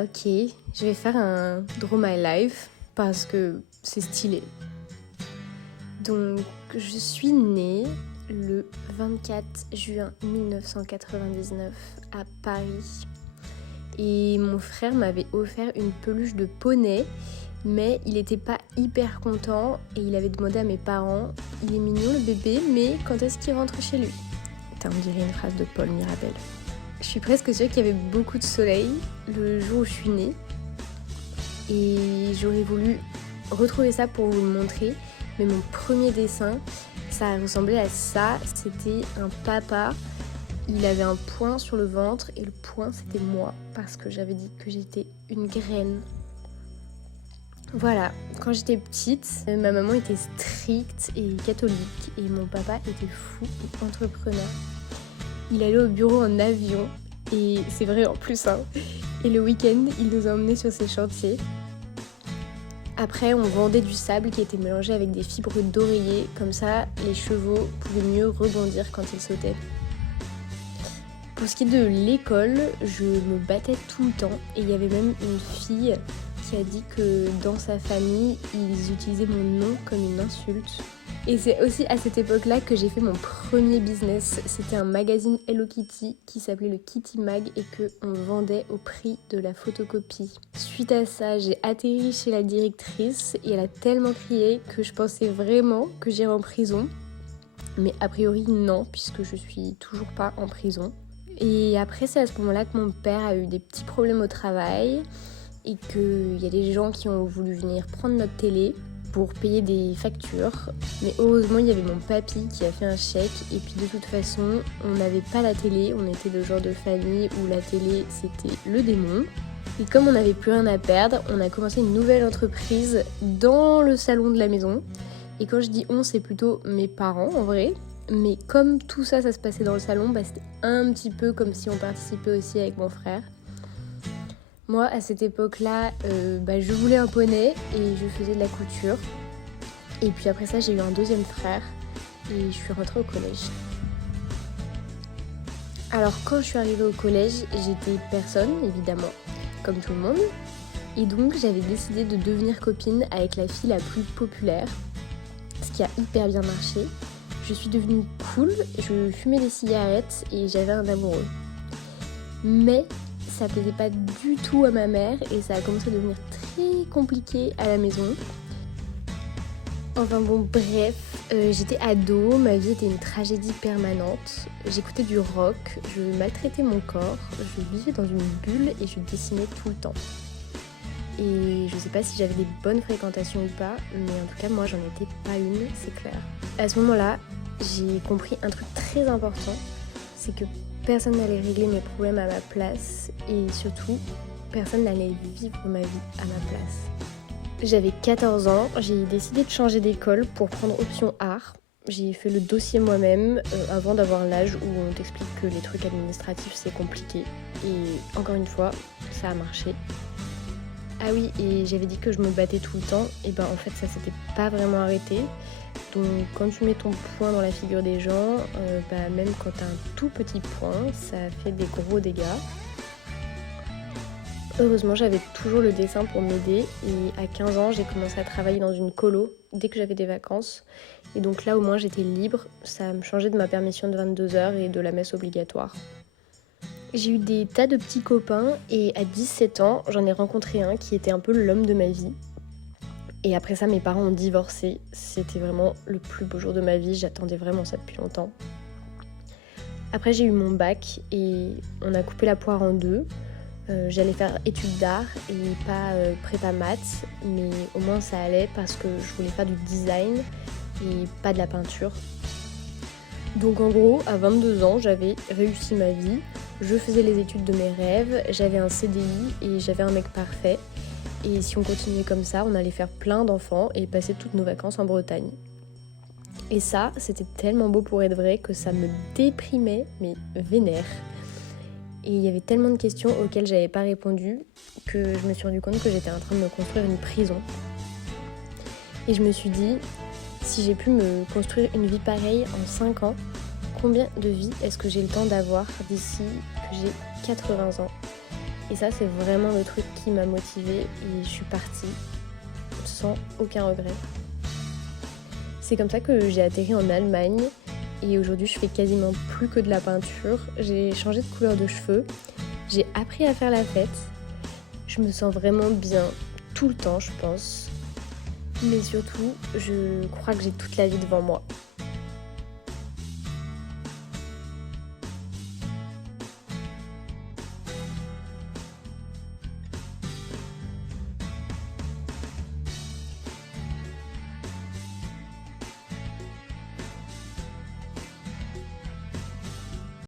là, ok, je vais faire un Draw My Life parce que c'est stylé. Donc, je suis née le 24 juin 1999 à Paris. Et mon frère m'avait offert une peluche de poney, mais il était pas hyper content et il avait demandé à mes parents « Il est mignon le bébé, mais quand est-ce qu'il rentre chez lui ?» Putain, on dirait une phrase de Paul Mirabel. Je suis presque sûre qu'il y avait beaucoup de soleil le jour où je suis née. Et j'aurais voulu retrouver ça pour vous le montrer. Mais mon premier dessin, ça ressemblait à ça. C'était un papa. Il avait un point sur le ventre et le point c'était moi parce que j'avais dit que j'étais une graine. Voilà, quand j'étais petite, ma maman était stricte et catholique et mon papa était fou et entrepreneur. Il allait au bureau en avion et c'est vrai en plus hein. Et le week-end, il nous a emmenés sur ses chantiers. Après, on vendait du sable qui était mélangé avec des fibres d'oreiller, comme ça les chevaux pouvaient mieux rebondir quand ils sautaient. Pour ce qui est de l'école, je me battais tout le temps et il y avait même une fille qui a dit que dans sa famille, ils utilisaient mon nom comme une insulte. Et c'est aussi à cette époque-là que j'ai fait mon premier business. C'était un magazine Hello Kitty qui s'appelait le Kitty Mag et qu'on vendait au prix de la photocopie. Suite à ça, j'ai atterri chez la directrice et elle a tellement crié que je pensais vraiment que j'irais en prison. Mais a priori non, puisque je suis toujours pas en prison. Et après, c'est à ce moment-là que mon père a eu des petits problèmes au travail et qu'il y a des gens qui ont voulu venir prendre notre télé pour payer des factures. Mais heureusement, il y avait mon papy qui a fait un chèque et puis de toute façon, on n'avait pas la télé. On était le genre de famille où la télé, c'était le démon. Et comme on n'avait plus rien à perdre, on a commencé une nouvelle entreprise dans le salon de la maison. Et quand je dis on, c'est plutôt mes parents en vrai. Mais comme tout ça, ça se passait dans le salon, c'était un petit peu comme si on participait aussi avec mon frère. Moi, à cette époque-là, je voulais un poney et je faisais de la couture. Et puis après ça, j'ai eu un deuxième frère et je suis rentrée au collège. Alors quand je suis arrivée au collège, j'étais personne, évidemment, comme tout le monde. Et donc, j'avais décidé de devenir copine avec la fille la plus populaire, ce qui a hyper bien marché. Je suis devenue cool, je fumais des cigarettes et j'avais un amoureux. Mais ça plaisait pas du tout à ma mère et ça a commencé à devenir très compliqué à la maison. Enfin bon, bref, j'étais ado, ma vie était une tragédie permanente. J'écoutais du rock, je maltraitais mon corps, je vivais dans une bulle et je dessinais tout le temps. Et je sais pas si j'avais des bonnes fréquentations ou pas, mais en tout cas moi j'en étais pas une, c'est clair. À ce moment-là, j'ai compris un truc très important, c'est que personne n'allait régler mes problèmes à ma place et surtout, personne n'allait vivre ma vie à ma place. J'avais 14 ans, j'ai décidé de changer d'école pour prendre option art. J'ai fait le dossier moi-même avant d'avoir l'âge où on t'explique que les trucs administratifs c'est compliqué. Et encore une fois, ça a marché. Ah oui, et j'avais dit que je me battais tout le temps, et en fait ça s'était pas vraiment arrêté. Donc quand tu mets ton poing dans la figure des gens, même quand t'as un tout petit poing, ça fait des gros dégâts. Heureusement, j'avais toujours le dessin pour m'aider et à 15 ans, j'ai commencé à travailler dans une colo dès que j'avais des vacances. Et donc là, au moins, j'étais libre. Ça me changeait de ma permission de 22h et de la messe obligatoire. J'ai eu des tas de petits copains et à 17 ans, j'en ai rencontré un qui était un peu l'homme de ma vie. Et après ça, mes parents ont divorcé. C'était vraiment le plus beau jour de ma vie. J'attendais vraiment ça depuis longtemps. Après, j'ai eu mon bac et on a coupé la poire en deux. J'allais faire études d'art et pas prépa maths, mais au moins ça allait parce que je voulais faire du design et pas de la peinture. Donc en gros, à 22 ans, j'avais réussi ma vie. Je faisais les études de mes rêves, j'avais un CDI et j'avais un mec parfait. Et si on continuait comme ça, on allait faire plein d'enfants et passer toutes nos vacances en Bretagne. Et ça, c'était tellement beau pour être vrai que ça me déprimait, mais vénère. Et il y avait tellement de questions auxquelles j'avais pas répondu que je me suis rendu compte que j'étais en train de me construire une prison. Et je me suis dit, si j'ai pu me construire une vie pareille en 5 ans, combien de vies est-ce que j'ai le temps d'avoir d'ici que j'ai 80 ans ? Et ça, c'est vraiment le truc qui m'a motivée et je suis partie sans aucun regret. C'est comme ça que j'ai atterri en Allemagne et aujourd'hui je fais quasiment plus que de la peinture. J'ai changé de couleur de cheveux, j'ai appris à faire la fête. Je me sens vraiment bien tout le temps, je pense. Mais surtout, je crois que j'ai toute la vie devant moi.